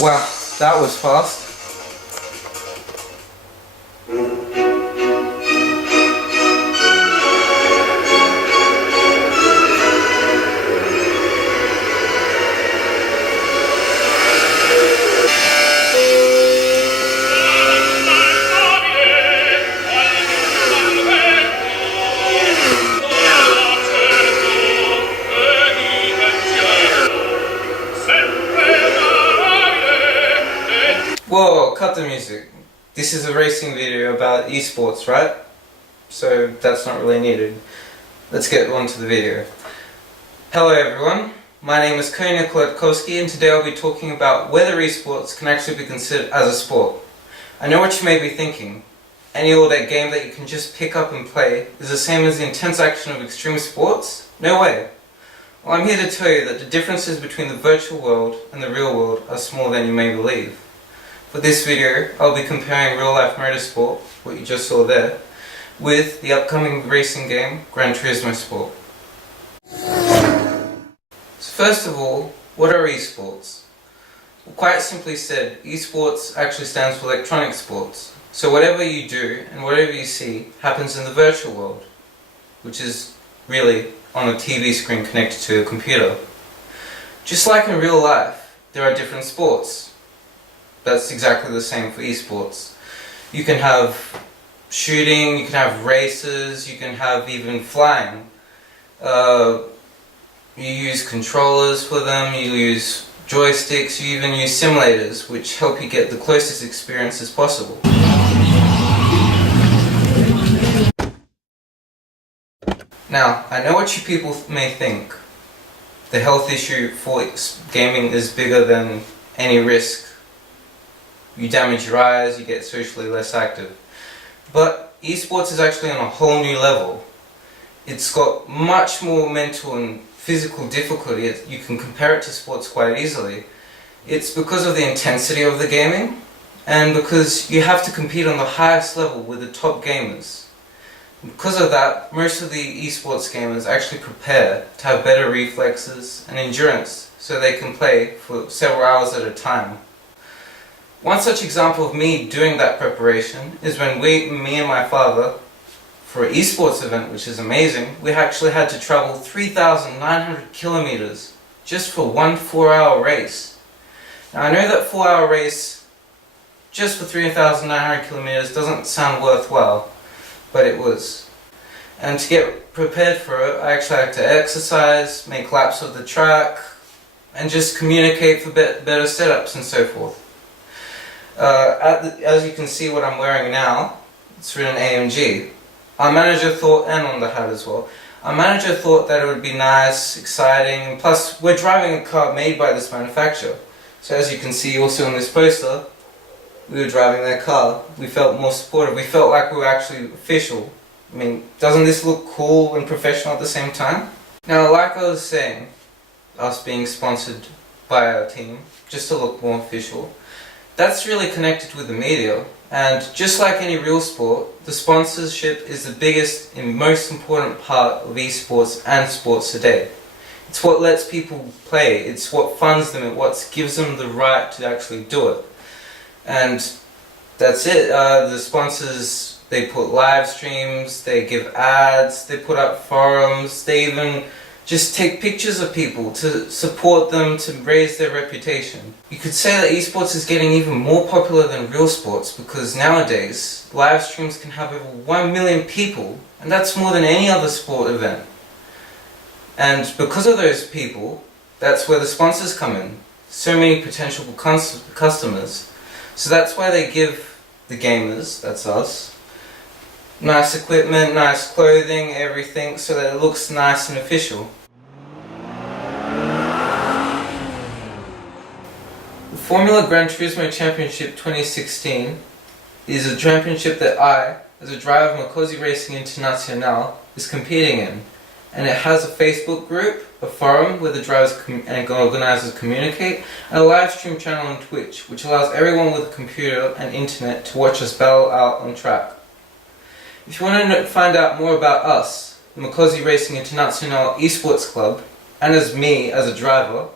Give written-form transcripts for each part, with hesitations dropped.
Wow, that was fast. Whoa, cut the music. This is a racing video about esports, right? So that's not really needed. Let's get on to the video. Hello everyone, my name is Cody Nikola Latkovski, and today I'll be talking about whether esports can actually be considered as a sport. I know what you may be thinking. Any all-day game that you can just pick up and play is the same as the intense action of extreme sports? No way. Well, I'm here to tell you that the differences between the virtual world and the real world are smaller than you may believe. For this video, I'll be comparing real-life motorsport, what you just saw there, with the upcoming racing game, Gran Turismo Sport. So first of all, what are esports? Well, quite simply said, esports actually stands for electronic sports. So whatever you do and whatever you see happens in the virtual world, which is really on a TV screen connected to a computer. Just like in real life, there are different sports. That's exactly the same for esports. You can have shooting, you can have races, you can have even flying. You use controllers for them, you use joysticks, you even use simulators, which help you get the closest experience as possible. Now, I know what you people may think. The health issue for gaming is bigger than any risk. You damage your eyes, you get socially less active. But esports is actually on a whole new level. It's got much more mental and physical difficulty. You can compare it to sports quite easily. It's because of the intensity of the gaming, and because you have to compete on the highest level with the top gamers. Because of that, most of the esports gamers actually prepare to have better reflexes and endurance so they can play for several hours at a time. One such example of me doing that preparation is when me and my father, for an esports event, which is amazing, we actually had to travel 3,900 kilometers just for one 4-hour race. Now I know that 4-hour race just for 3,900 kilometers doesn't sound worthwhile, but it was. And to get prepared for it, I actually had to exercise, make laps of the track, and just communicate for better setups and so forth. As you can see what I'm wearing now, it's written AMG. Our manager thought, and on the hat as well, our manager thought that it would be nice, exciting, and plus we're driving a car made by this manufacturer. So as you can see also in this poster, we were driving their car. We felt more supportive, we felt like we were actually official. I mean, doesn't this look cool and professional at the same time? Now, like I was saying, us being sponsored by our team, just to look more official, that's really connected with the media, and just like any real sport, the sponsorship is the biggest and most important part of esports and sports today. It's what lets people play, it's what funds them, it's what gives them the right to actually do it. And that's it. The sponsors, they put live streams, they give ads, they put up forums, they even just take pictures of people to support them, to raise their reputation. You could say that esports is getting even more popular than real sports because nowadays live streams can have over 1 million people, and that's more than any other sport event. And because of those people, that's where the sponsors come in. So many potential customers. So that's why they give the gamers, that's us, nice equipment, nice clothing, everything, so that it looks nice and official. The Formula Gran Turismo Championship 2016 is a championship that I, as a driver of Makozi Racing International, is competing in. And it has a Facebook group, a forum where the drivers and organisers communicate, and a live stream channel on Twitch, which allows everyone with a computer and internet to watch us battle out on track. If you want to find out more about us, the Makozi Racing International Esports Club, and as me as a driver,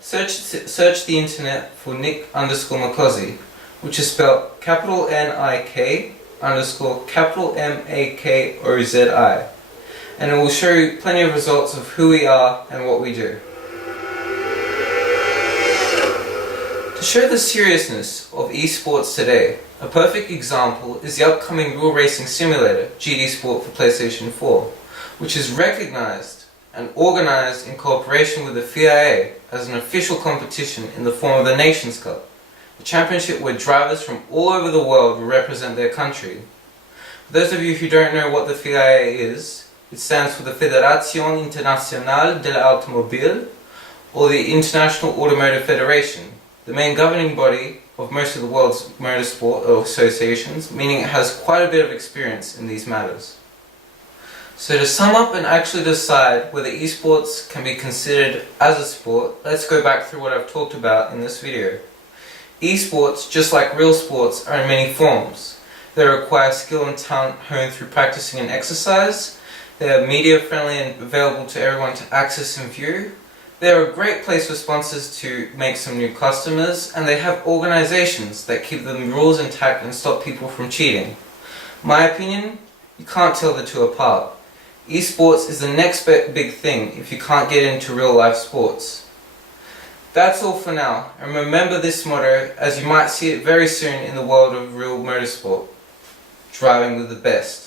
Search the internet for Nick_Makozi, which is spelled capital Nik underscore capital Makozi, and it will show you plenty of results of who we are and what we do. To show the seriousness of esports today, a perfect example is the upcoming real racing simulator, GD Sport for PlayStation 4, which is recognized and organized in cooperation with the FIA as an official competition in the form of the Nations Cup, a championship where drivers from all over the world will represent their country. For those of you who don't know what the FIA is, it stands for the Federación Internacional del Automóvil, or the International Automotive Federation, the main governing body of most of the world's motorsport associations, meaning it has quite a bit of experience in these matters. So to sum up and actually decide whether esports can be considered as a sport, let's go back through what I've talked about in this video. Esports, just like real sports, are in many forms. They require skill and talent honed through practicing and exercise. They are media friendly and available to everyone to access and view. They are a great place for sponsors to make some new customers, and they have organizations that keep the rules intact and stop people from cheating. My opinion, you can't tell the two apart. Esports is the next big thing if you can't get into real life sports. That's all for now, and remember this motto as you might see it very soon in the world of real motorsport: driving with the best.